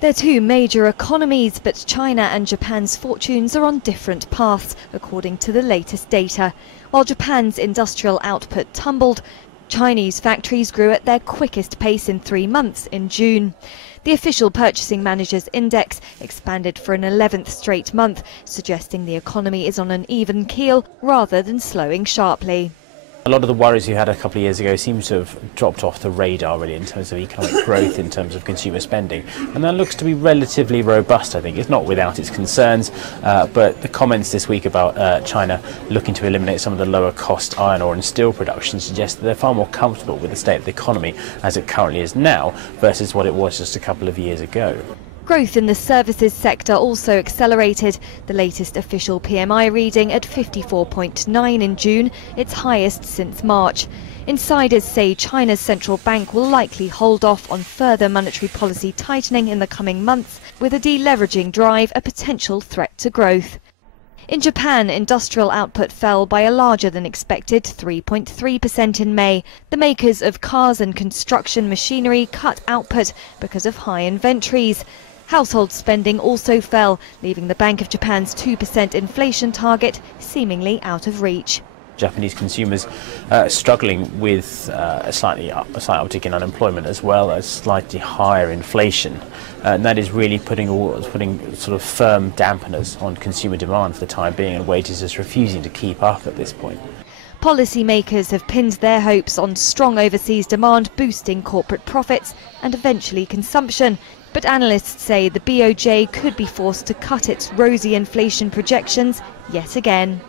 They're two major economies, but China and Japan's fortunes are on different paths, according to the latest data. While Japan's industrial output tumbled, Chinese factories grew at their quickest pace in 3 months in June. The official Purchasing Managers' Index expanded for an 11th straight month, suggesting the economy is on an even keel rather than slowing sharply. A lot of the worries you had a couple of years ago seem to have dropped off the radar really in terms of economic growth, in terms of consumer spending, and that looks to be relatively robust. I think it's not without its concerns, but the comments this week about China looking to eliminate some of the lower cost iron ore and steel production suggest that they're far more comfortable with the state of the economy as it currently is now versus what it was just a couple of years ago. Growth in the services sector also accelerated, the latest official PMI reading at 54.9 in June, its highest since March. Insiders say China's central bank will likely hold off on further monetary policy tightening in the coming months, with a deleveraging drive a potential threat to growth. In Japan, industrial output fell by a larger than expected 3.3% in May. The makers of cars and construction machinery cut output because of high inventories. Household spending also fell, leaving the Bank of Japan's 2% inflation target seemingly out of reach. Japanese consumers struggling with a slight uptick in unemployment as well as slightly higher inflation. And that is really putting sort of firm dampeners on consumer demand for the time being, and wages is refusing to keep up at this point. Policymakers have pinned their hopes on strong overseas demand boosting corporate profits and eventually consumption. But analysts say the BOJ could be forced to cut its rosy inflation projections yet again.